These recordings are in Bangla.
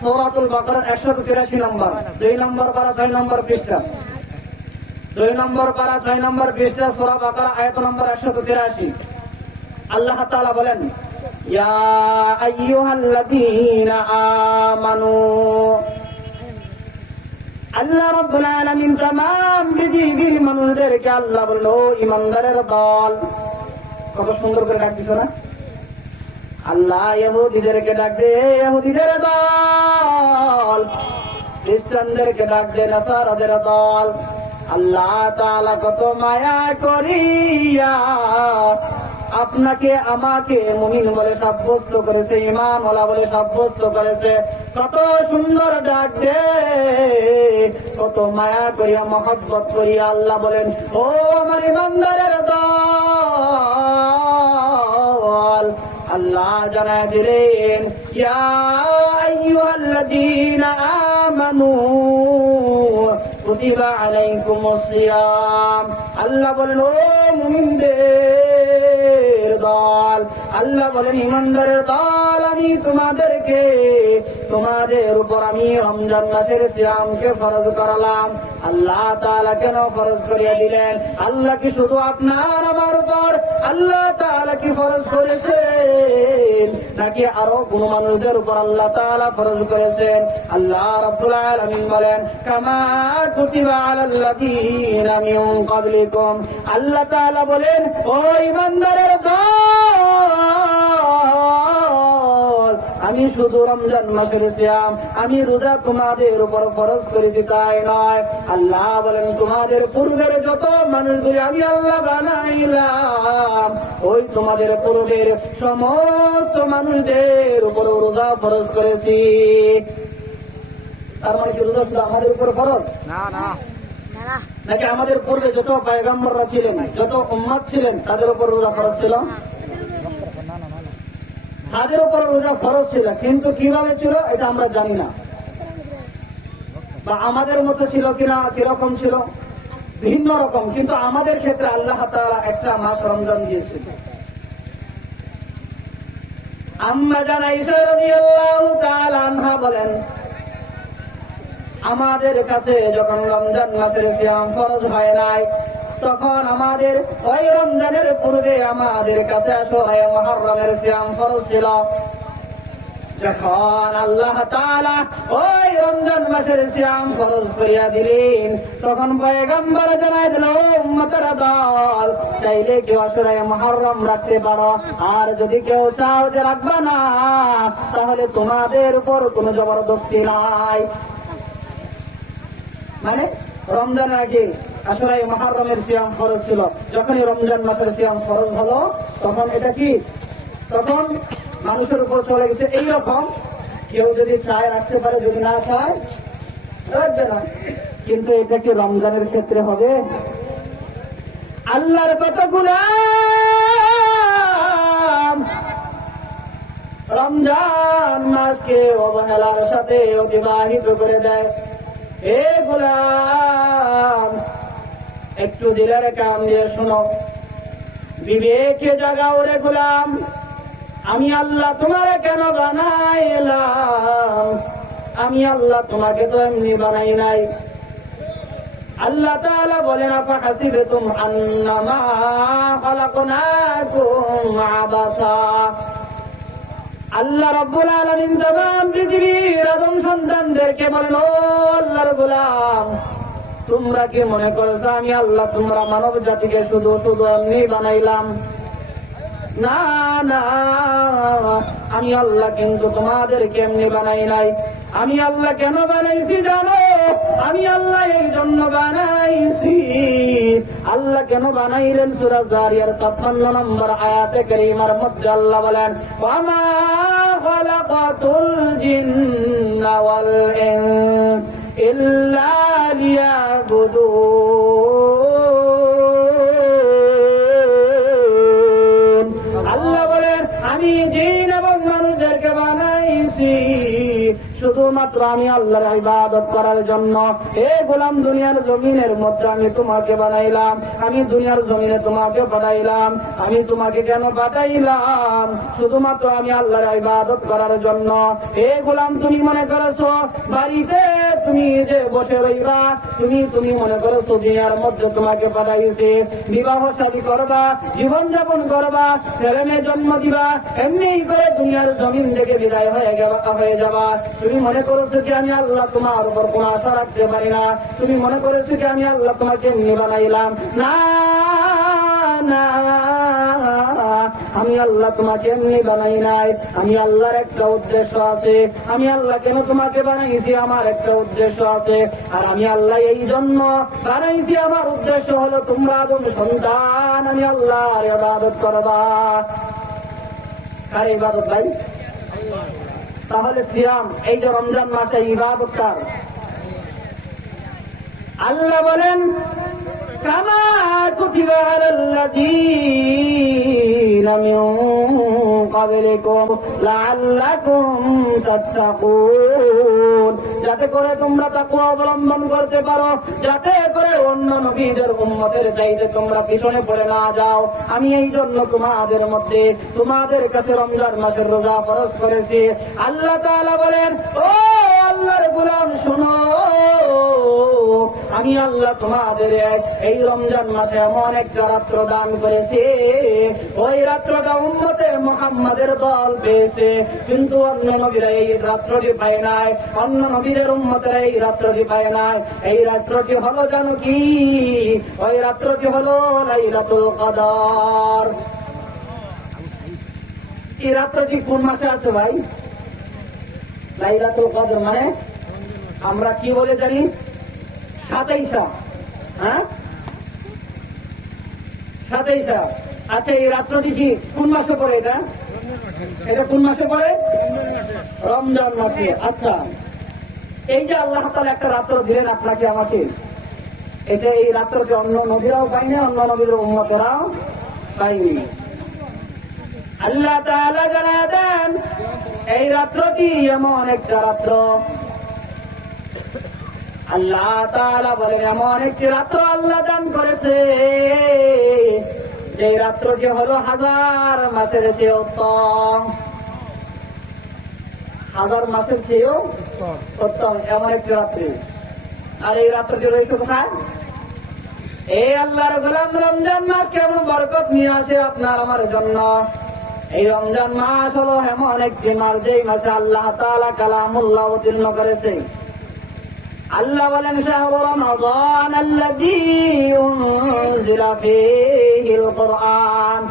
সূরাতুল বাকারার 183 নম্বর, 2 নম্বর পারা 6 নম্বর পৃষ্ঠা, 2 নম্বর পারা 6 নম্বর পৃষ্ঠা, সূরা বাকারা আয়াত নম্বর 183। আল্লাহ তাআলা বলেন, ইয়া আইয়ুহাল্লাযীনা আমানু, আল্লাহ রাব্বুল আলামিন तमाम পৃথিবীর মানুষদেরকে আল্লাহ বলল ঈমানদারের দল। কত সুন্দর করে ডাক দিছো না? আল্লাহ ইহুদিদেরকে ডাক দে ইহুদিদের দল, খ্রিস্টানদেরকে ডাক দে নাসারাদের দল। আল্লাহ তাআলা কত মায়া করিয়া আপনাকে আমাকে মুমিন বলে সাব্যস্ত করেছে, ঈমানওয়ালা বলে সাব্যস্ত করেছে। কত সুন্দর ডাক দে, কত মায়া করিয়া মহব্বত করিয়া আল্লাহ বলেন, ও আমার ঈমানদারের দল। আল্লাহ জানায় দিলেন, ইয়া আইয়ুহাল্লাযীনা আমানু কুতিবা আলাইকুমুস সিয়াম। আল্লাহ বলেন, ও মুমিনদের দল, আল্লাহ বলেন ঈমানদারের দল, আমি তোমাদেরকে, তোমাদের উপর আমি রমজান মাসের সিয়ামকে ফরজ করালাম। আল্লাহ তাআলা কেন ফরজ করিয়া দিলেন? আল্লাহ কি শুধু আপনার আমার উপর আল্লাহ তাআলা কি ফরজ করেছেন, নাকি আরো কোন মানুষদের উপর আল্লাহ তাআলা ফরজ করেছেন? আল্লাহ রাব্বুল আলামিন বলেন, কামা কুতিবা আলাল্লাযীনা মিন ক্বাবলিকুম। আল্লাহ তাআলা বলেন, ও ঈমানদারের দল, আমি শুধু রমজান মাসের সিয়াম, আমি রোজা তোমাদের উপর ফরজ করেছি তাই নয়। আল্লাহ বলেন, তোমাদের পূর্বের যত মানুষগুলি আমি আল্লাহ বানাইলাম, ওই তোমাদের পূর্বের সমস্ত মানুষদের উপর রোজা ফরজ করেছি। তার মানে কি রোজা শুধু আমাদের উপর ফরজ? না না, নাকি আমাদের পূর্বে যত পয়গম্বররা ছিলেন, যত উম্মত ছিলেন, তাদের উপর রোজা ফরজ ছিল? তাদের উপর রোজা ফরজ ছিল, কিন্তু কিভাবে ছিল এটা আমরা জানি না, বা আমাদের মতো ছিল কিনা, কিরকম ছিল, ভিন্ন রকম। কিন্তু আমাদের ক্ষেত্রে আল্লাহ তাআলা একটা মাস রমজান দিয়েছিল। আম্মা জান আয়েশা রাদিয়াল্লাহু তাআলা আনহা বলেন, আমাদের কাছে যখন রমজান মাসের সিয়াম ফরজ হয় নাই, তখন আমাদের ওই রমজানের পূর্বে আমাদের কাছে আসলে মুহররমের সিয়াম ফরজ ছিল। যখন আল্লাহ তাআলা ওই রমজান মাসের সিয়াম ফরজ করিয়া দিলেন, তখন পয়গম্বর জানায় দিল, উম্মতের দল, চাইলে কেউ আসলে মুহররম রাখতে পারো, আর যদি কেউ চাও যে রাখবা না, তাহলে তোমাদের উপর কোনো জবরদস্তি নাই। মানে রমজান আগে আসলে মুহররমের সিয়াম ফরজ ছিল, যখনই রমজান মাসের সিয়াম ফরজ হলো, তখন এটা কি, তখন মানুষের উপর চলে গেছে। এইরকম কেউ যদি চায় রাখতে পারে, যদি না চায় রাখবে না। কিন্তু এটা কি রমজানের ক্ষেত্রে হবে? আল্লাহর কত গোলাম রমজান মাসকে অবহেলার সাথে অতিবাহিত করে দেয়। হে গোলাম, একটু দিলের কান দিয়ে শোনো, বিবেকে জাগাও রে গোলাম, আমি আল্লাহ তোমারে কেন বানাইলাম? আমি আল্লাহ তোমাকে তো এমনি বানাই নাই। আল্লাহ তাআলা বলেন, আফাহাসিবতুম আন্নামা খালাকনাকুম আবাসা। আল্লাহ রাব্বুল আলামিন तमाम পৃথিবীর আদম সন্তানদেরকে বলেন, ও আল্লাহর গোলাম, তোমরা কি মনে করছো আমি আল্লাহ তোমরা মানব জাতিকে শুধু শুধু এমনি বানাইলাম? না না, আমি আল্লাহ কিন্তু তোমাদেরকে এমনি বানাই নাই। আমি আল্লাহ কেন বানাইছি জানো? আমি আল্লাহ এই জন্য বানাইছি। আল্লাহ কেন বানাইলেন? সূরা জারিয়ার ৫৬ নম্বর আয়াতে কারীমার মধ্যে আল্লাহ বলেন, ওয়ামা খালাকাতুল জিন্না ওয়াল ইনস ইল্লা লিয়াবুদুন। আল্লাহ বলেন, আমি জিন এবং মানুষদেরকে বানাইছি শুধুমাত্র আমি আল্লাহর ইবাদত করার জন্য। হে গোলাম, দুনিয়ার জমিনের মধ্যে আমি তোমাকে বানাইলাম, আমি দুনিয়ার জমিনে তোমাকে পাঠাইলাম। আমি তোমাকে কেন পাঠাইলাম? শুধুমাত্র আমি আল্লাহর ইবাদত করার জন্য। হে গোলাম, তুমি মনে করেছো বাড়িতে তুমি যে বসে রইবা, তুমি মনে করেছো দুনিয়ার মধ্যে তোমাকে পাঠাইছে বিবাহ শাদী করবা, জীবন যাপন করবা, ছেলে মেয়ে জন্ম দিবা, এমনি করে দুনিয়ার জমিন থেকে বিদায় হয়ে যাবা। তুমি মনে করেছো যে আমি আল্লাহ তোমার উপর কোন আশা রাখতে পারি না? তুমি মনে করেছো যে আমি আল্লাহ তোমাকে এমনি বানাইলাম? না না, আমি আল্লাহ তোমাকে এমনি বানাই নাই। আমি আল্লাহর একটা উদ্দেশ্য আছে। আমি আল্লাহ কেন তোমাকে বানাইছি, আমার একটা উদ্দেশ্য আছে। আর আমি আল্লাহ এই জন্য বানাইছি, আমার উদ্দেশ্য হলো তোমরা আদম সন্তান আমি আল্লাহর ইবাদত করবা। কার ইবাদত ভাই? তাহলে সিয়াম, এই যে রমজান মাসে ইবাদত কার? আল্লাহ বলেন কামা কুতিবা আলাল্লাযীনা মিন ক্বাবলিকুম লাআল্লাকুম তাত্তাকুন, যাতে করে তোমরা তাকওয়া অবলম্বন করতে পারো, যাতে করে অন্য নবীদের উম্মতের চাইতে তোমরা পিছনে পড়ে না যাও। আমি এই জন্য তোমাদের কাছে রমজান মাসের রোজা ফরজ করেছি। আল্লাহ তাআলা বলেন, ও আল্লাহর গোলাম শোনো, আমি আল্লাহ তোমাদের এই রমজান মাসে এমন একটা রাত্র দান করেছে, ওই রাত্রটা উম্মতে মুহাম্মাদের দল পেয়েছে, কিন্তু অন্য নবীরা এই রাত্রটি পায় নাই, অন্য নবীদের উম্মতেরা এই রাত্রটি পায় নাই। এই রাত্রটি হলো জানো কি? ওই রাত্রটি হলো লাইলাতুল কদর। এই রাত্রটি কোন মাসে আছে ভাই? লাইলাতুল কদর মানে আমরা কি বলে জানি? 27। হ্যাঁ, 27। আচ্ছা, এই রাত্রটি কি কোন মাসে পড়ে? এটা কোন মাসে পড়ে? রমজান মাসে। আচ্ছা, এই যে আল্লাহ তাআলা একটা রাত্র দিলেন আপনাকে আমাকে, এটা এই রাত্রকে অন্য নবীরাও পায়নি, অন্য নবীর উম্মতেরাও পায়নি। আল্লাহ তাআলা জানায় দেন এই রাত্রটি এমন একটা রাত্র, আল্লাহ তাআলা বলেন এমন একটি রাত্র আল্লাহ দান করেছে, এই রাত্রটি হলো 1000 মাসের চেয়ে উত্তম। 1000 মাসের চেয়েও উত্তম এমন একটি রাত্রি। আর এই রাত্রটি রয়েছে কোথায়? এই আল্লাহর গোলাম, রমজান মাস কেমন বরকত নিয়ে আসে আপনার আমার জন্য। এই রমজান মাস হলো এমন একটি মাস, যেই মাসে আল্লাহ তাআলা কালামুল্লাহ অবতীর্ণ করেছে। আল্লাহ বলেন শাহরু রমাদান আল্লাযী উনজিলা ফীহিল কুরআন।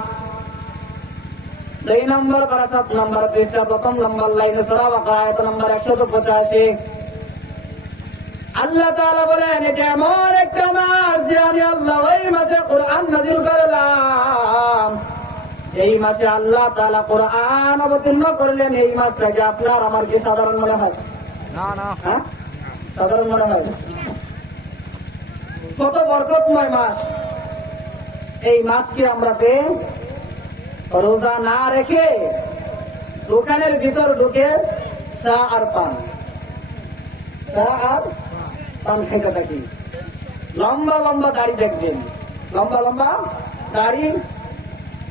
2 নম্বর পারা 7 নম্বর পৃষ্ঠা, 1ম নম্বর লাইনে সূরা বাকারা আয়াত নম্বর 185। আল্লাহ তাআলা বলেন এটা এমন একটা মাস যে আমি আল্লাহ ওই মাসে কোরআন নাযিল করলাম। এই মাসে আল্লাহ তাআলা কোরআন অবতীর্ণ করলেন। এই মাসটাকে আপনার আমার কি সাধারণ মনে হয়? না না, হ্যাঁ, সাধারণ মনে হয়। কত বরকতময় মাস। এই মাসকে আমরা পেয়ে রোজা না রেখে দোকানের ভিতর ঢুকে চা আর পান খেতে থাকি। লম্বা লম্বা দাড়ি দেখবেন, লম্বা লম্বা দাড়ি,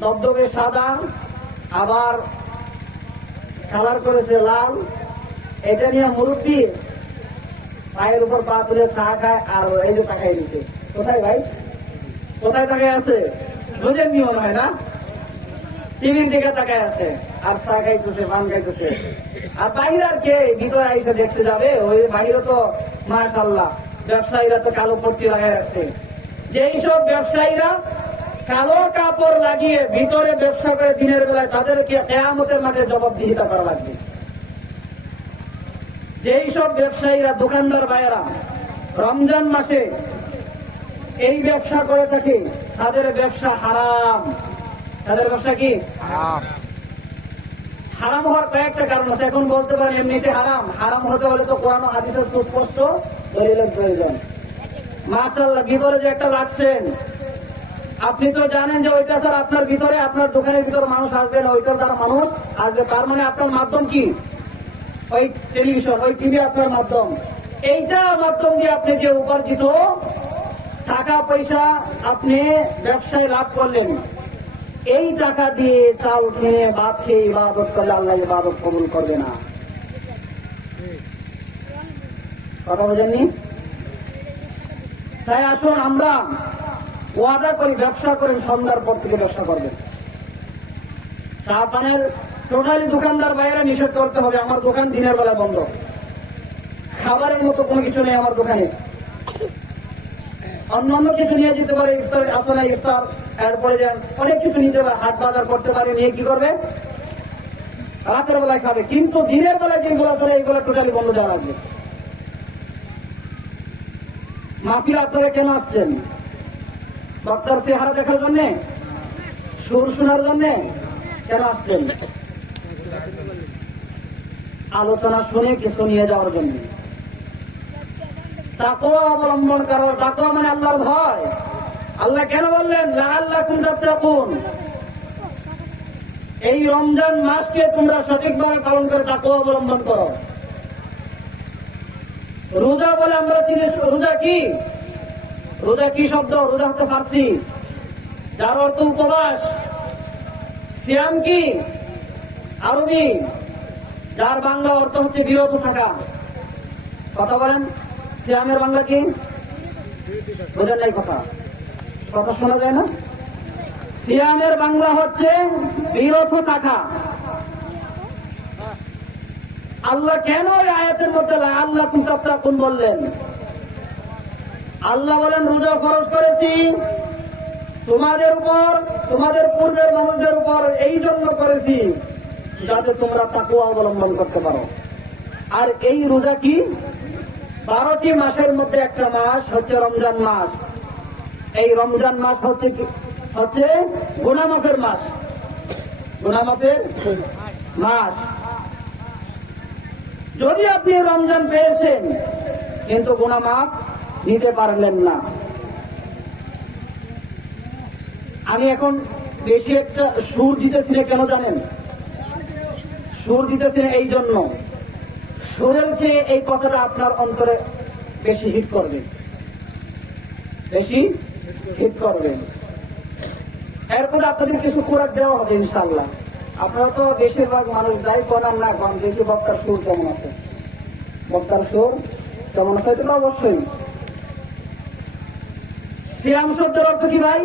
দবদবে সাদা, আবার কালার করেছে লাল। এটা নিয়ে মুরব্বী পায়ের উপর পা তুলে চা খায়, আর এই যে তাকাই দিচ্ছে। কোথায় ভাই? কোথায় তাকায় আছে? বুঝেন নি মনে হয় না? টিভির দিকে তাকায় আছে আর চা খাইতেছে, পান খাইতেছে। আর বাইরে আর কে ভিতরে আইসে দেখতে যাবে? ওই বাইরে তো মাশাআল্লাহ ব্যবসায়ীরা তো কালো পট্টি লাগাই রাখছে। যেই সব ব্যবসায়ীরা কালো কাপড় লাগিয়ে ভিতরে ব্যবসা করে দিনের বেলায়, তাদেরকে কিয়ামতের মাঠে জবাবদিহিতা করা লাগবে। যেই সব ব্যবসায়ীরা, দোকানদার ভাইয়েরা রমজান মাসে এই ব্যবসা করে থাকে, তাদের ব্যবসা হারাম। তাদের ব্যবসা কি হারাম হওয়ার কয়েকটা কারণ আছে। এখন বলতে পারেন এমনিতে হারাম। হারাম হতে হলে তো কোরআন ও হাদিসের সুস্পষ্ট দলিলের প্রয়োজন। মাশাআল্লাহ, ভিতরে যে একটা রাখছেন, আপনি তো জানেন যে ওইটা স্যার আপনার ভিতরে, আপনার দোকানের ভিতরে মানুষ আসবে না, ওইটার দ্বারা মানুষ আসবে। তার মানে আপনার মাধ্যম কি? ওই টেলিভিশন, ওই টিভি আপনার মাধ্যম, এইটা মাধ্যম দিয়ে আপনি যে উপার্জিত টাকা পয়সা আপনি ব্যবসায় লাভ করলেন, এই টাকা দিয়ে চাল কিনে ভাত খেয়ে ইবাদত করলে আল্লাহ ইবাদত কবুল করবে না। কথা বোঝেননি? তাই আসুন আমরা ওয়াদা করি, ব্যবসা করেন, সন্ধ্যার পর থেকে ব্যবসা করবেন। চা পানের টোটালি দোকানদার বাইরে নিষেধ করতে হবে, আমার দোকান দিনের বেলা বন্ধ। খাবারের মতো কোনো কিছু নেই আমার দোকানে, অন্যান্য কিছু নিয়ে যেতে পারে, ইফতার আসলে ইফতার, এরপরে যান অনেক কিছু নিতে পারে, হাট বাজার করতে পারে, নিয়ে কি করবে রাতের বেলায় খাবে, কিন্তু দিনের বেলায় যেগুলো চলে এইগুলো টোটালি বন্ধ দেওয়া লাগবে। মাফিয়া আপনারা কেন আসছেন? বক্তার চেহারা দেখার জন্যে, সুর শোনার জন্যে কেন আসছেন? আলোচনা শুনে কিছু নিয়ে যাওয়ার জন্য। তাকওয়া অবলম্বন করো। তাকওয়া মানে আল্লাহর ভয়। আল্লাহ কেন বললেন লাআল্লাকুম তাত্তাকুন? এই রমজান মাসকে তোমরা সঠিকভাবে পালন করে তাকওয়া অবলম্বন করো। রোজা বলে আমরা চিনি, রোজা কি? রোজা কি শব্দ? রোজা হচ্ছে ফার্সি, যার অর্থ উপবাস। সিয়াম কি? আরবি, যার বাংলা অর্থ হচ্ছে বিরত থাকা। কথা বলেন, সিয়ামের বাংলা কি? বোঝেন নাই কথা? কথা শোনা যায় না? সিয়ামের বাংলা হচ্ছে বিরত থাকা। আল্লাহ কেন এই আয়াতের মধ্যে লাআল্লাকুম তাত্তাকুন বললেন? আল্লাহ বলেন রোজা ফরজ করেছি তোমাদের উপর, তোমাদের পূর্বের মানুষদের উপর এই জন্য করেছি যাতে তোমরা তাকওয়া অবলম্বন করতে পারো। আর এই রোজা কি? 12টি মাসের মধ্যে একটা মাস হচ্ছে রমজান মাস। এই রমজান মাস হচ্ছে গুনাহ মাফের মাস, গুনাহ মাফের মাস। যদি আপনি রমজান পেয়েছেন কিন্তু গুনাহ মাফ নিতে পারলেন না, আমি এখন বেশি একটা সুর দিতেছি না, কেন জানেন? সুর দিতেছি না এই জন্য, সুরের চেয়ে এই কথাটা আপনার অন্তরে বেশি হিট করবে, বেশি হিট করবে। এরপরে আপনাদের কিছু খোরাক দেওয়া হবে ইনশাআল্লাহ। আপনারা তো বেশিরভাগ মানুষ যাই করেন না করেন, দেখি বক্তার সুর কেমন আছে, বক্তার সুর কেমন আছে, এটা তো অবশ্যই। সিয়াম শব্দের অর্থ কি ভাই?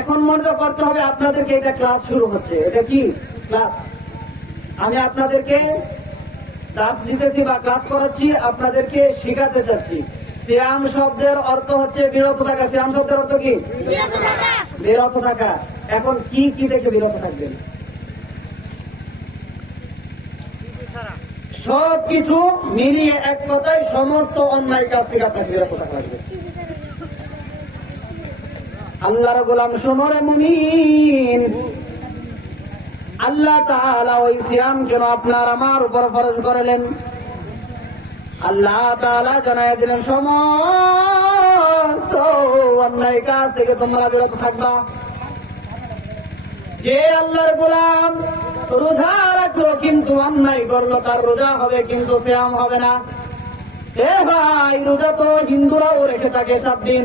এখন মনে করতে হবে আপনাদেরকে, এটা ক্লাস শুরু হচ্ছে। এটা কি ক্লাস? আমি আপনাদেরকে ক্লাস দিতেছি বা ক্লাস করাচ্ছি, আপনাদেরকে শিখাতে চাচ্ছি। সিয়াম শব্দের অর্থ হচ্ছে বিরত থাকা। সিয়াম শব্দের অর্থ কি? বিরত থাকা। এখন কি কি দেখে বিরত থাকবেন? সব কিছু মিলিয়ে এক কথায় সমস্ত অন্যায় কাজ থেকে আপনাকে বিরত থাকা লাগবে। আল্লাহর গোলাম শোনো রে মুমিন, আল্লাহ তাআলা ওই সিয়াম কেন আপনার আমার উপর ফরজ করলেন? আল্লাহ তাআলা জানায় দিলেন সমস্ত অন্যায় কাজ থেকে তোমরা বিরত থাকবা। যে আল্লাহর গোলাম রোজা রাখলো কিন্তু অন্যায় করলো, তার রোজা হবে কিন্তু সিয়াম হবে না। এ ভাই, রোজা তো হিন্দুরাও রেখে থাকে 7 দিন।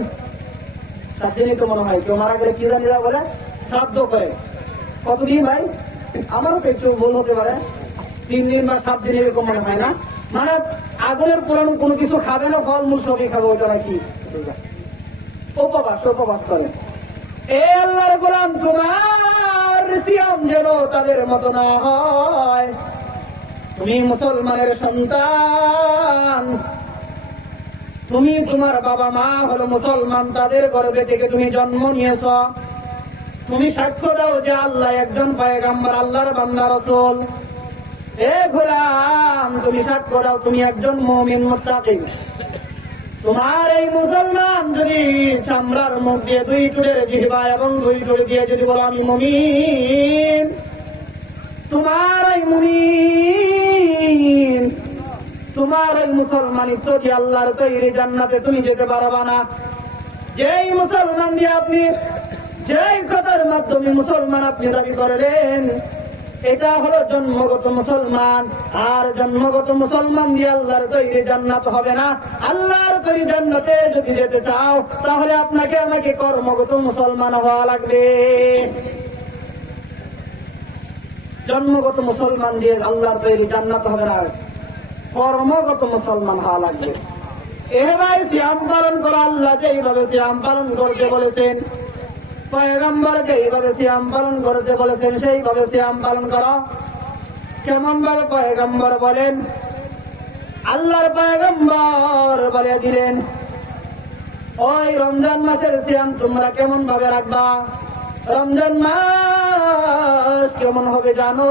7 দিনই তো মনে হয়, কেউ মারা গেলে কি জানি বলে শ্রাদ্ধ করে। কতদিন ভাই? আমারও তো একটু ভুল হতে পারে, 3 দিন বা 7 দিন এরকম মনে হয় না। মানে আগুনের পুরানো কোনো কিছু খাবে না, ফলমূল সবই খাবে, ওইটা নাকি উপবাস করে। এ আল্লাহর গোলাম, তোমার সিয়াম যেন তাদের মতো না হয়। তুমি মুসলমানের সন্তান, তুমি, তোমার বাবা মা হলো মুসলমান, তাদের গর্ভে থেকে তুমি জন্ম নিয়েছ। তুমি সাক্ষ্য দাও যে আল্লাহ একজন পয়গম্বর, আল্লাহর বান্দা রাসূল। এ গোলাম, তুমি সাক্ষ্য দাও তুমি একজন মুমিন মুত্তাকি। তোমার এই মুসলমান যদি চামড়ার মুখ দিয়ে 2 চুলের জিহ্বা এবং 2 চুল দিয়ে যদি বলো আমি মুমিন, তোমার এই মুমিন, তোমার এই মুসলমানিত্ব দিয়ে আল্লাহর তৈরি জান্নাতে তুমি যেতে পারবা না। যেই মুসলমান দিয়ে আপনি, যেই কথার মাধ্যমে মুসলমান আপনি দাবি করলেন, এটা হলো জন্মগত মুসলমান। আর জন্মগত মুসলমান দিয়ে আল্লাহর তৈরি জান্নাত হবে না। আল্লাহর তৈরি জান্নাতে যদি যেতে চাও তাহলে আপনাকে আমাকে কর্মগত মুসলমান হওয়া লাগবে। জন্মগত মুসলমান দিয়ে আল্লাহর তৈরি জান্নাত হবে না, কর্মগত মুসলমান হওয়া লাগবে। এবার সিয়াম পালন করা, আল্লাহ যেইভাবে সিয়াম পালন করতে বলেছেন, পয়গম্বর যেইভাবে সিয়াম পালন করতে বলেছেন সেইভাবে সিয়াম পালন করো। কেমন ভাবে পয়গম্বর বলেন? আল্লাহর পয়গম্বর বলে দিলেন, ওই রমজান মাসের সিয়াম তোমরা কেমন ভাবে রাখবা? রমজান মাস কেমন হবে জানো?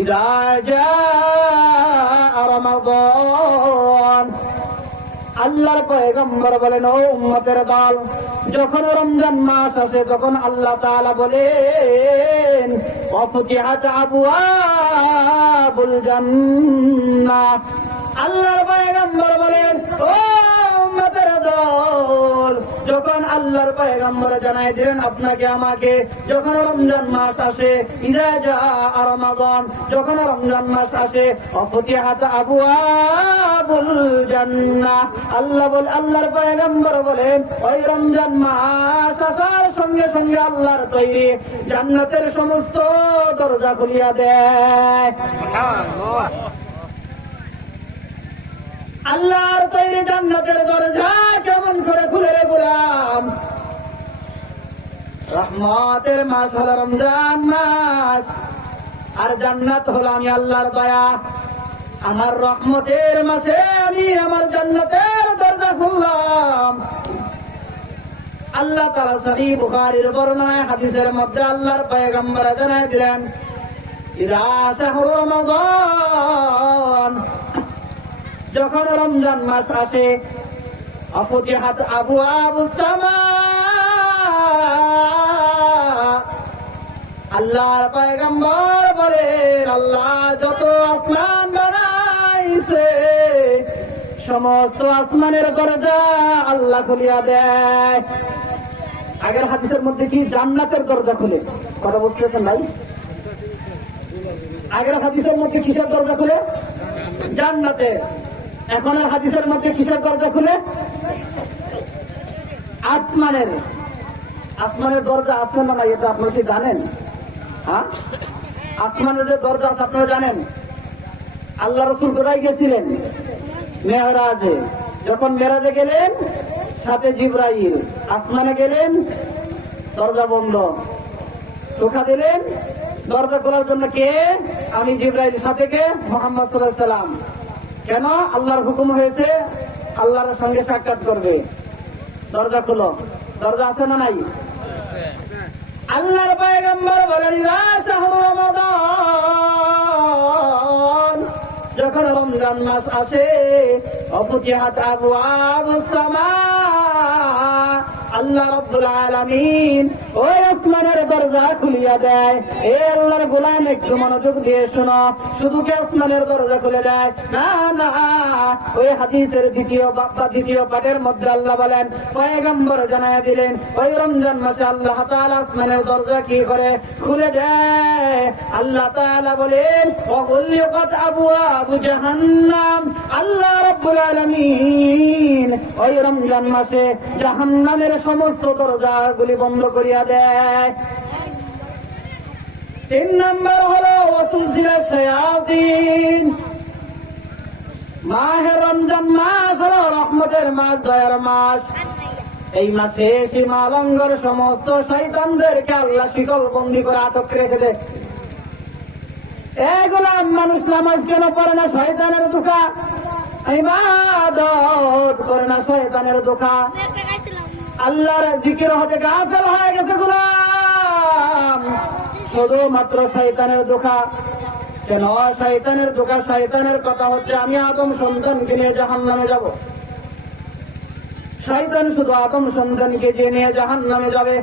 ইযা জাআ রমাদান, আল্লাহর পয়গম্বর বলেন, ও উম্মতের দল, যখন রমজান মাস আসে তখন আল্লাহ তাআলা বলেন, ওয়াফতিহাত আবওয়াবুল জান্নাহ। আল্লাহর পয়গম্বর বলেন, ও উম্মতের দল, যখন আল্লাহর পয়গম্বর জানাই দিলেন আপনাকে আমাকে, যখন রমজান মাস আসে, ইযা জাআ রমাদান, যখন রমজান মাস আসে, ওয়াফতিহাত আবওয়াবুল জান্নাহ, আল্লাহর পয়গম্বর বলেন, ওই রমজান মাস আসার সঙ্গে সঙ্গে আল্লাহর তৈরি জান্নাতের সমস্ত দরজা খুলিয়া দেয়। আল্লাহর তৈরি জান্নাতের দরজা কেমন করে খুলে রে গোলাম? রহমতের মাস হলো রমজান মাস, আর জান্নাত হলো আমি আল্লাহর দয়া। আমার রহমতের মাসে আমি আমার জান্নাতের দরজা খুললাম। আল্লাহ তাআলা সহিহ বুখারীর বর্ণনায় হাদিসের মধ্যে আল্লাহর পয়গম্বর জানায় দিলেন, ইযা শাহরু রমাদান, যখন রমজান মাস আসে, আফতিহাত আবওয়াবুস সামা, আল্লাহর পয়গম্বর বলেন, আল্লাহ যত আসমান বানাইছে সমস্ত আসমানের দরজা আল্লাহ খুলিয়া দেয়। আগের হাদিসের মধ্যে কি জান্নাতের দরজা খুলে? কথা বুঝতেছেন ভাই? আগের হাদিসের মধ্যে কিসের দরজা খুলে? জান্নাতের। এখনের হাদিসের মধ্যে কিসের দরজা খুলে? আসমানের। আসমানের দরজা আছে না নাই এটা আপনারা কি জানেন? হ্যাঁ, আসমানের যে দরজা আছে আপনারা জানেন? আল্লাহ রাসূল কোথায় গেছিলেন? মেরাজে। যখন মেরাজে গেলেন সাথে জিবরাইল, আসমানে গেলেন দরজা বন্ধ, ধোঁকা দিলেন, দরজা খোলার জন্য কে? আমি জিবরাইল, সাথে কে? মুহাম্মদ সাল্লাল্লাহু আলাইহি সাল্লাম। কেন? আল্লাহর হুকুম হয়েছে আল্লাহর সঙ্গে সাক্ষাৎ করবে। দরজা খুলো। দরজা আছে না নাই? আল্লাহর পয়গম্বর বলেন, ইযা শাহরু রমাদান, যখন রমজান মাস আসে, ওয়াফতিহাত আবওয়াবুস সামা, আল্লাহ রাব্বুল আলামিন ওই আসমানের দরজা খুলিয়া দেয়। এ আল্লাহর গোলাম একটু মনোযোগ দিয়ে শোনো, শুধু কি আসমানের দরজা খুলে দেয়? না না, ওই হাদিসের দ্বিতীয় পাঠের মধ্যে আল্লাহ বলেন, পয়গম্বর জানায়া দিলেন, ওই রমজান মাসে আল্লাহ তাআলা আসমানের দরজা কি করে? খুলে দেয়। আল্লাহ তাআলা বলেন, ওয়াগুলিকাত আবওয়াবু জাহান্নাম, আল্লাহ রাব্বুল আলামিন ওই রমজান মাসে জাহান্নামের সমস্ত দরজাগুলি বন্ধ করিয়া দেয়। 3 নম্বর হলো ওয়াসুলসিলা শায়াতিন। মাহে রমজান মাস হলো রহমতের মাস, দয়ার মাস। এই মাসে সীমা লঙ্ঘন সমস্ত শয়তানদেরকে আল্লাহ শিকল বন্দী করে আটক রেখে দেয়। এগুলা মানুষ নামাজ কেন পড়ে না? শয়তানের ধোঁকা। ইবাদত করে না, শয়তানের ধোঁকা। আল্লাহর জিকির হতে গাফেল হয়ে গেছে গোলাম, শুধুমাত্র শয়তানের ধোঁকা। কেন শয়তানের ধোঁকা? শয়তানের কথা হচ্ছে আমি আদম সন্তানকে নিয়ে জাহান্নামে যাব। শয়তান শুধু আদম সন্তানকে যে নিয়ে জাহান্নামে যাবে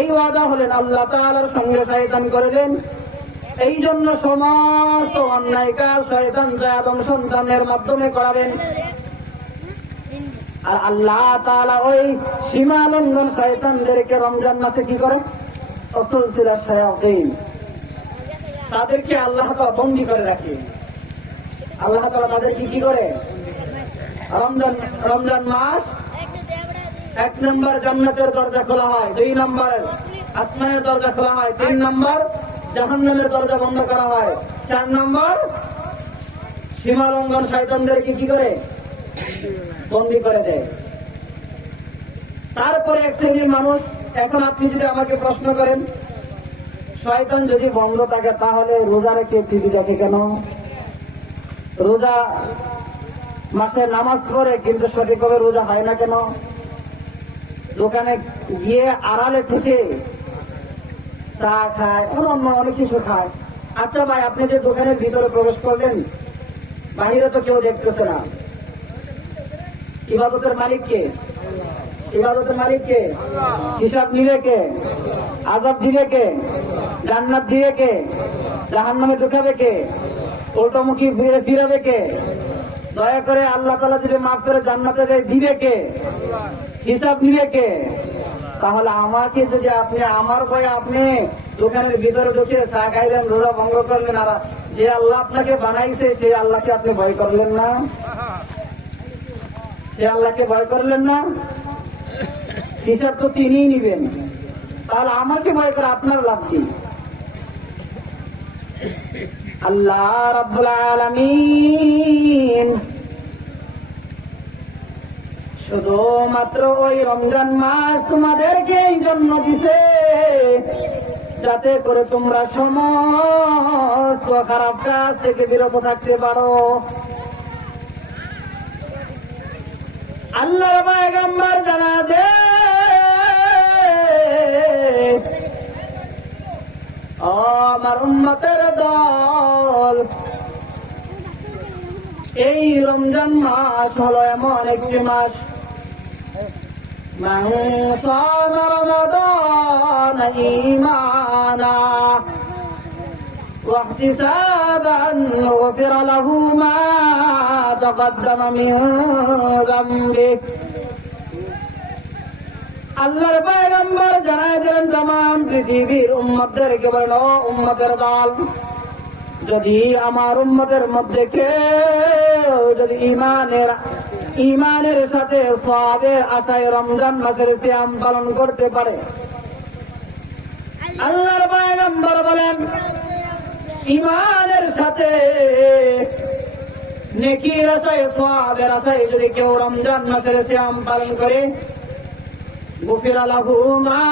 এই ওয়াদা হলেন আল্লাহ তাআলার সঙ্গে শয়তান করলেন। এই জন্য সমস্ত অন্যায় কাজ শয়তান আদম সন্তানের মাধ্যমে করাবেন। আর আল্লাহ তাআলা ওই সীমা লঙ্ঘন শয়তানদেরকে রমজান মাসে কি করে? ওয়াসুলসিলা শায়াতিন, তাদেরকে আল্লাহ তাআলা বন্দী করে রাখে। আল্লাহ তাআলা তাদেরকে কি করে? রমজান মাস 1 নম্বর জান্নাতের দরজা খোলা হয়, 2 নম্বর আসমানের দরজা খোলা হয়, 3 নম্বর জাহান্নামের দরজা বন্ধ করা হয়, 4 নম্বর সীমা লঙ্ঘন শয়তানদেরকে কি করে? বন্দী করে দেয়। তারপরে এক শ্রেণীর মানুষ, এখন আপনি যদি আমাকে প্রশ্ন করেন শয়তান যদি বন্ধ থাকে তাহলে রোজা রেখে টিভি দেখে কেন? রোজা মাসে নামাজ পড়ে কিন্তু সঠিকভাবে রোজা হয় না কেন? দোকানে গিয়ে আড়ালে থেকে চা খায়, অন্য অনেক কিছু খায়। আচ্ছা ভাই, আপনি যে দোকানের ভিতরে প্রবেশ করলেন, বাহিরে তো কেউ দেখতেছে না, ইবাদতের মালিক কে? ইবাদতের মালিক কে? হিসাব নিবে কে? আযাব দিবে কে? জান্নাত দিবে কে? জাহান্নামে ঢুকাবে কে? উল্টোমুখী ফিরাবে কে? দয়া করে আল্লাহ তাআলা যদি মাফ করে জান্নাতে দিবে কে? হিসাব নিবে কে? তাহলে আমাকে যদি আপনি আমার ভয়ে আপনি দোকানের ভিতরে ঢুকে চা খাইলেন, রোজা ভঙ্গ করলেন, আর যে আল্লাহ আপনাকে বানাইছে সেই আল্লাহকে আপনি ভয় করলেন না? সে আল্লাহকে ভয় করলেন না? হিসাব তো তিনিই নিবেন, তাহলে আমাকে ভয় করে আপনার লাভ কি? আল্লাহ রাব্বুল আলামিন শুধুমাত্র ওই রমজান মাস তোমাদেরকে এই জন্য দিছে যাতে করে তোমরা সমস্ত খারাপ কাজ থেকে বিরত থাকতে পারো। আল্লাহর পয়গম্বর জানা দে আমার উম্মতের দল, এই রমজান মাস হলো এমন একটি মাস, মান সামা রমাদান ঈমানা ওয়াহতিসাবান গুফিরা লাহু মা তাকদ্দামা মিন যামবিহি। আল্লাহর পয়গম্বর জানায় দিলেন तमाम পৃথিবীর উম্মতদেরকে, বলেন ও উম্মতের দল, যদি আমার উম্মতের মধ্যে কেউ যদি ইমানের সাথে সওয়াবের আশায় রমজান মাসের সিয়াম পালন করতে পারে, আল্লাহর পয়গম্বর বলেন ইমানের সাথে নেকির আশায় সওয়াবের আশায় যদি কেউ রমজান মাসের সিয়াম পালন করে, গুফিরা লাহু মা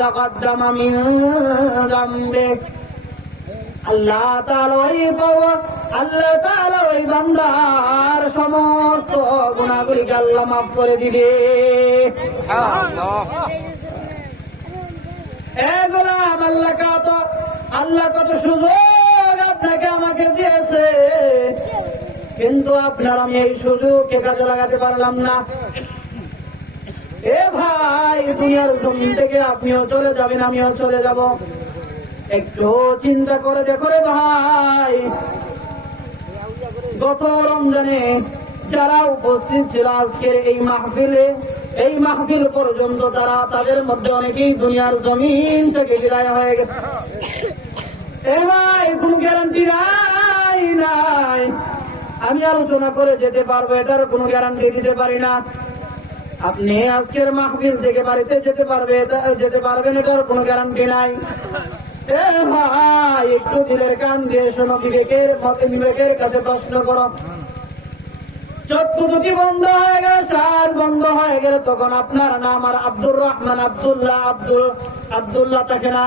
তাকদ্দামা মিন যামবিহি। আল্লাহ তাআলা ওই বান্দার সমস্ত গুনাহগুলিকে আল্লাহ মাফ করে দিবে। গোলাম, আল্লাহ কত সুযোগ আপনাকে আমাকে দিয়েছে, কিন্তু আপনার আমি এই সুযোগকে কাজে লাগাতে পারলাম না। এ ভাই, দুনিয়ার জমিন থেকে আপনিও চলে যাবেন, আমিও চলে যাব। একটু চিন্তা করে দেখো রে ভাই, গত রমজানে যারা উপস্থিত ছিল আজকের এই মাহফিলে, এই মাহফিল পর্যন্ত তাদের মধ্যে অনেকেই দুনিয়ার জমিন থেকে বিদায় হয়ে গেছে। এ ভাই, কোন গ্যারান্টি নাই আমি আলোচনা করে যেতে পারবো, এটার কোনো গ্যারান্টি দিতে পারি না। আপনি আজকের মাহফিল থেকে বাড়িতে যেতে পারবেন, এটার কোনো গ্যারান্টি নাই। এ ভাই, একটু দিলের কান দিয়ে শোনো, বিবেকের কাছে প্রশ্ন করো। চক্ষু দুটি বন্ধ হয়ে গেলে, শ্বাস বন্ধ হয়ে গেলে, তখন আপনার নাম আর আব্দুর রহমান, আব্দুল্লাহ থাকে না?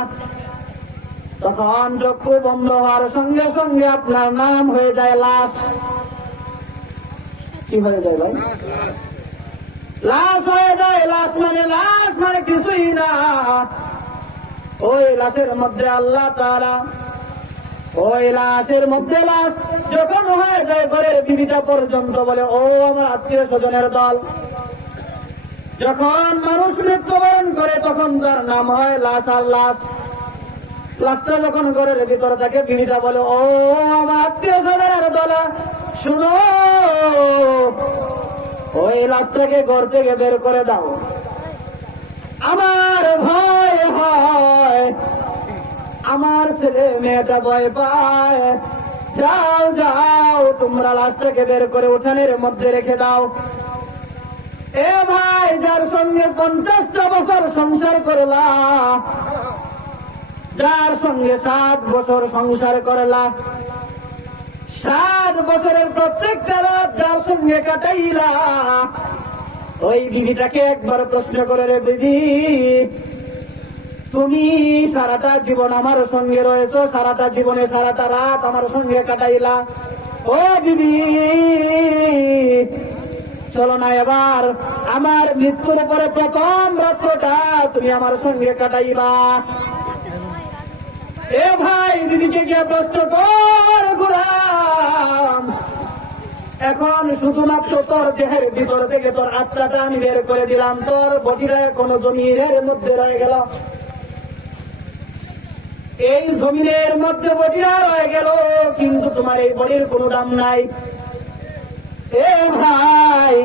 তখন চক্ষু বন্ধ হওয়ার সঙ্গে সঙ্গে আপনার নাম হয়ে যায় লাশ। কি হয়ে যায় ভাই? লাশ হয়ে যায়। লাশ মানে কিছুই না। ওই লাশের মধ্যে আল্লাহ তাআলা, ওই লাশের মধ্যে লাশ যখন হয়ে যায় ঘরের বিবিটা পর্যন্ত বলে, ও আমার আত্মীয় স্বজনের দল। যখন মানুষ মৃত্যুবরণ করে তখন তার নাম হয় লাশ আর লাশ। লাশটা যখন ঘরের ভিতরে থাকে, বিবিটা বলে, ও আমার আত্মীয় স্বজনের দল, শুনো, ওই লাশটাকে ঘর থেকে বের করে দাও। আমার ভয় হয় আমার ছেলে মেয়েটা ভয় পায়, যাও যাও তোমরা লাশটাকে বের করে উঠানের মধ্যে রেখে দাও। এ ভাই, যার সঙ্গে 50টা বছর সংসার করলা, যার সঙ্গে 7 বছর সংসার করলা, 7 বছরের প্রত্যেকটা রাত যার সঙ্গে কাটাইলা, ওই বিবিটাকে একবার প্রশ্ন করে, রে বিবি, তুমি সারাটা জীবন আমার সঙ্গে রয়েছো, সারাটা জীবনে সারাটা রাত আমার সঙ্গে কাটাইলা, ও বিবি চলো না এবার আমার মৃত্যুর পরে প্রথম রাত্রটা তুমি আমার সঙ্গে কাটাইবা। এ ভাই, বিবিকে গিয়ে প্রশ্ন কর, গোলাম এখন শুধুমাত্র তোর দেহের ভিতর থেকে তোর আত্মাটা আমি বের করে দিলাম, তোর বডিটা কোনো জমিনের মধ্যে রয়ে গেল, এই জমিনের মধ্যে বডিটা রয়ে গেল, কিন্তু তোমার এই বডির কোনো দাম নাই। এ ভাই,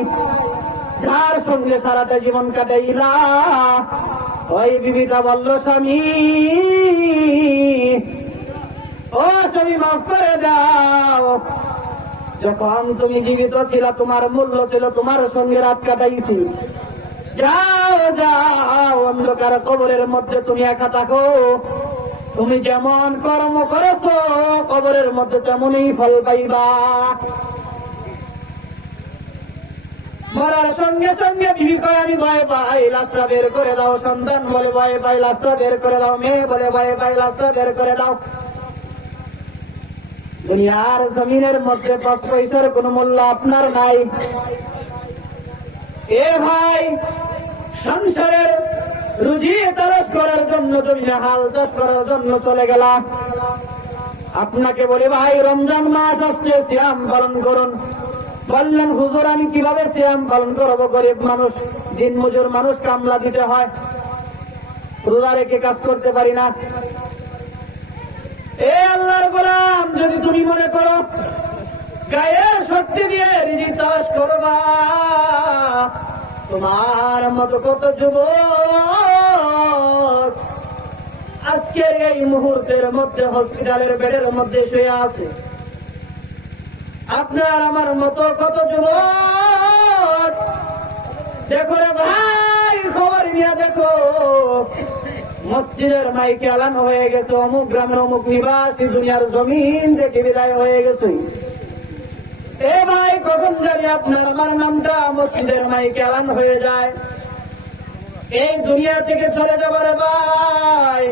যার সঙ্গে সারাটা জীবন কাটাইলা, ওই বিবিটা বলল, স্বামী ও স্বামী, মাফ করে দাও, যখন তুমি জীবিত ছিল তোমার মূল্য ছিল তোমার সঙ্গে রাত কাটাইছি, যাও যাও অন্ধকার কবরের মধ্যে তুমি একা থাকো, তুমি যেমন কর্ম করেছো কবরের মধ্যে তেমনই ফল পাইবা। মরার সঙ্গে সঙ্গে বিবি কয়, আমি ভয় পাই, লাশটা বের করে দাও। সন্তান বলে, ভয় পাই, লাশটা বের করে দাও। মেয়ে বলে, ভয় পাই, লাশটা বের করে দাও। দুনিয়ার জমিনের মধ্যে 5 পয়সার কোন মূল্য আপনার নাই। এ ভাই, সংসারের রুজি তালাশ করার জন্য জমিনে হাল চাষ করার জন্য চলে গেলাম, আপনাকে বলি ভাই রমজান মাস আসছে, সিয়াম পালন করুন। বললেন হুজুর আমি কিভাবে সিয়াম পালন করবো, গরিব মানুষ, দিন মজুর মানুষ, কামলা দিতে হয়, রোজা রেখে কাজ করতে পারি না। এ আল্লাহর গোলাম, যদি তুমি মনে করো গায়ের শক্তি দিয়ে রিজিক তালাশ করবা, তোমার মতো কত যুবক আজকের এই মুহূর্তের মধ্যে হসপিটালের বেডের মধ্যে শুয়ে আছে, আপনার আমার মতো কত যুবক, দেখো রে ভাই, খবর নিয়ে দেখো, মসজিদের মাইকে এলানো হয়ে গেছে, অমুক গ্রামের অমুক নিবাসী দুনিয়ার জমিন থেকে বিদায় হয়ে গেছে। এ ভাই, কখন জানি আপনার আমার নামটা মসজিদের মাইকে এলানো হয়ে যায়, এই দুনিয়া থেকে চলে যাবারে ভাই,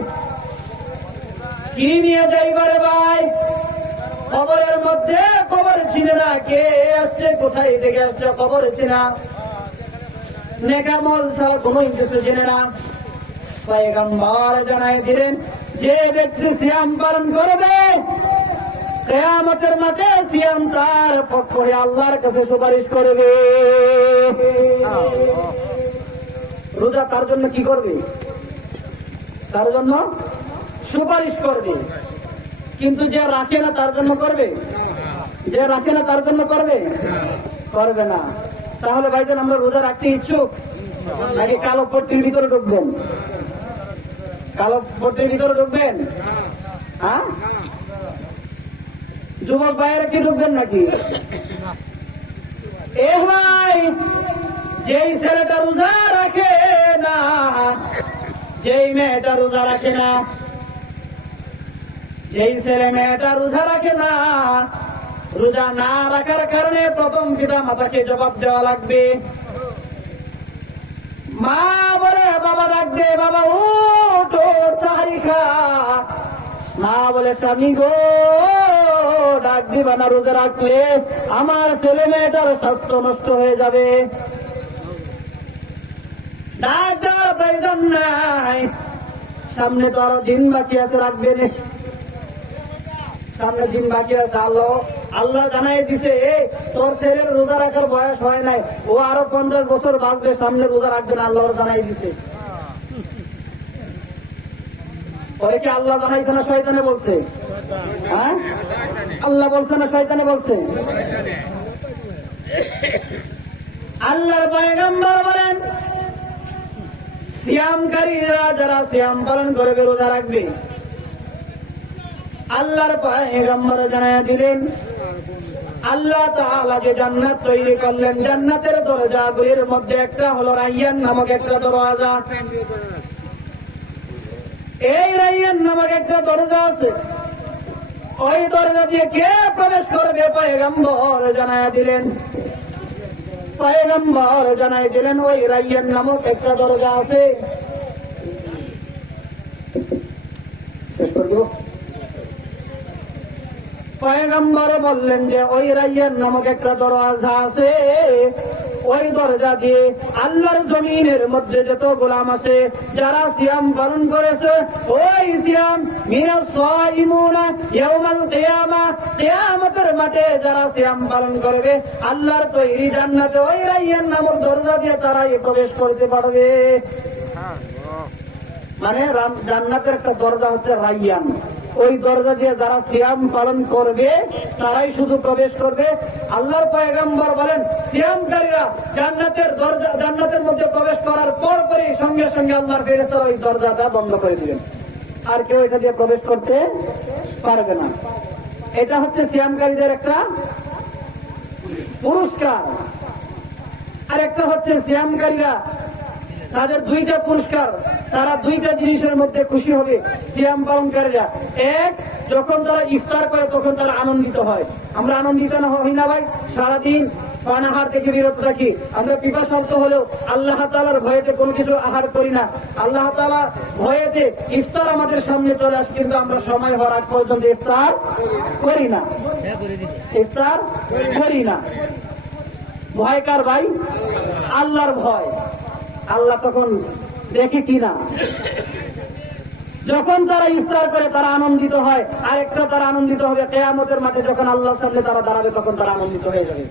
কি নিয়ে যাইবারে ভাই, কবরের মধ্যে কবর চিনে না, কে আসছে কোথায় থেকে আসছে কবর চিনা, নেকামল ছাড়া কোনো কিছু চিনে না। পয়গম্বর জানাই দিলেন, যে ব্যক্তি সিয়াম পালন করবে কিয়ামতের মাঠে সিয়াম তার পক্ষে আল্লাহর কাছে সুপারিশ করবে। রোজা তার জন্য কি করবে? তার জন্য সুপারিশ করবে। কিন্তু যে রাখে না তার জন্য করবে? যে রাখে না তার জন্য করবে? করবে না। তাহলে ভাইজান, আমরা রোজা রাখতে ইচ্ছুক নাকি কালো পট্টির ভিতরে ঢুকবেন? কালো পট্টির ভিতরে ঢুকবেন? হ্যাঁ, যুবক ভাইয়েরা কি ঢুকবেন নাকি? এ ভাই, যেই ছেলেটা রোজা রাখে না, যেই মেয়েটা রোজা রাখে না, যেই ছেলে মেয়েটা রোজা রাখে না, রোজা না রাখার কারণে প্রথম পিতা মাতাকে জবাব দেওয়া লাগবে। মা বলে বাবা ডাক দে, বাবা উঠো সাহারি খা। মা বলে স্বামী গো ডাক দিবা না, রোজা রাখলে আমার ছেলে মেয়েটার স্বাস্থ্য নষ্ট হয়ে যাবে। ডাক দেওয়ার প্রয়োজন নাই, সামনে তো আরো দিন বাকি আছে, রাখবে না, সামনে দিন বাকি আছে। আল্লাহ জানাই দিছে, তোর ছেলের রোজা রাখার বয়স হয় নাই, ও আরো 50 বছর বাঁচবে, সামনে রোজা রাখবে না, আল্লাহ জানাই দিছে। পরে কি আল্লাহ জানাইছে না শয়তানে বলছে? হ্যাঁ, আল্লাহ বলছে না শয়তানে বলছে? আল্লাহর পয়গম্বর বলেন, সিয়ামকারীরা যারা সিয়াম পালন করবে, রোজা রাখবে, আল্লাহর পয়গম্বর জানায় দিলেন আল্লাহ তাআলা যে জান্নাত তৈরি করলেন, জান্নাতের দরজাগুলির মধ্যে একটা হলো রায়্যান নামক একটা দরজা। এই রায়্যান নামক একটা দরজা আছে, ওই দরজা দিয়ে কে প্রবেশ করবে পয়গম্বর জানায় দিলেন। পয়গম্বর জানায় দিলেন ওই রায়্যান নামক একটা দরজা আছে। পয়গম্বর বললেন যে ওই রায়্যান নামক একটা দরজা আছে, ওই দরজা দিয়ে আল্লাহর জমিনের মধ্যে যত গোলাম আছে যারা সিয়াম পালন করেছে, ওই সিয়াম মিনাস সাইমুনা ইয়াউমাল কিয়ামা, কিয়ামতের মাঠে যারা সিয়াম পালন করবে আল্লাহর তৈরি জান্নাতে ওই রায়্যান নামক দরজা দিয়ে তারাই প্রবেশ করতে পারবে। মানে জান্নাতের একটা দরজা হচ্ছে রায়্যান, ওই দরজা দিয়ে যারা সিয়াম পালন করবে তারাই শুধু প্রবেশ করবে। আল্লাহর পয়গম্বর বলেন সিয়ামকারীরা জান্নাতের দরজা, জান্নাতের মধ্যে প্রবেশ করার পরপরই সঙ্গে সঙ্গে আল্লাহর ফেরেশতারা ওই দরজাটা বন্ধ করে দিবেন, আর কেউ এটা দিয়ে প্রবেশ করতে পারবে না। এটা হচ্ছে সিয়ামকারীদের একটা পুরস্কার। আর একটা হচ্ছে সিয়ামকারীরা তাদের দুইটা পুরস্কার, তারা দুইটা জিনিসের মধ্যে খুশি হবে সিয়াম পালনকারীরা। এক, যখন তারা ইফতার করে তখন তারা আনন্দিত হয়। আমরা আনন্দিত না হই না ভাই? সারাদিন পানাহার থেকে বিরত থাকি, আমরা পিপাসার্ত হলেও আল্লাহ তাআলার ভয়েতে কোনো কিছু আহার করি না, আল্লাহ তাআলার ভয়েতে ইফতার আমাদের সামনে চলে আসে, কিন্তু আমরা সময় হওয়ার আগ পর্যন্ত ইফতার করি না, ইফতার করি না। ভয় কার ভাই? আল্লাহর ভয়। আল্লাহ তখন দেখে কিনা, যখন তারা ইফতার করে তারা আনন্দিত হয়। আরেকটা তারা আনন্দিত হবে কিয়ামতের মাঠে, যখন আল্লাহর সামনে তারা দাঁড়াবে তখন তারা আনন্দিত হয়ে যাবে।